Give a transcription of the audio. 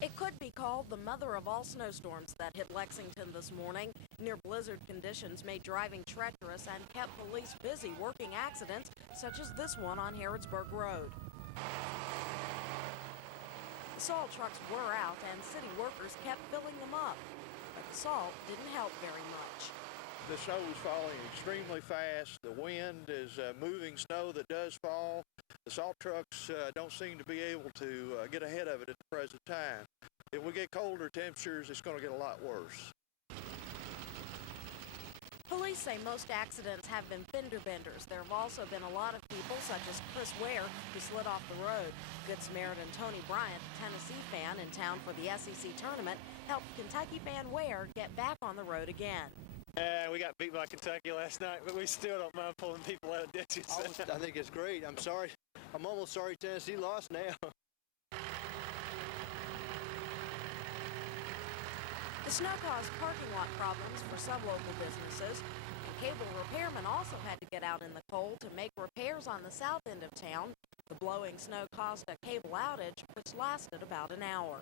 It could be called the mother of all snowstorms that hit Lexington this morning. Near blizzard conditions made driving treacherous and kept police busy working accidents such as this one on Harrodsburg Road. The salt trucks were out and city workers kept filling them up, but the salt didn't help very much. The snow is falling extremely fast. The wind is moving snow that does fall. The salt trucks don't seem to be able to get ahead of it at the present time. If we get colder temperatures, it's going to get a lot worse. Police say most accidents have been fender benders. There have also been a lot of people, such as Chris Ware, who slid off the road. Good Samaritan Tony Bryant, a Tennessee fan in town for the SEC tournament, helped Kentucky fan Ware get back on the road again. We got beat by Kentucky last night, but we still don't mind pulling people out of ditches. I think it's great. I'm sorry. I'm almost sorry Tennessee lost now. The snow caused parking lot problems for some local businesses. The cable repairmen also had to get out in the cold to make repairs on the south end of town. The blowing snow caused a cable outage, which lasted about an hour.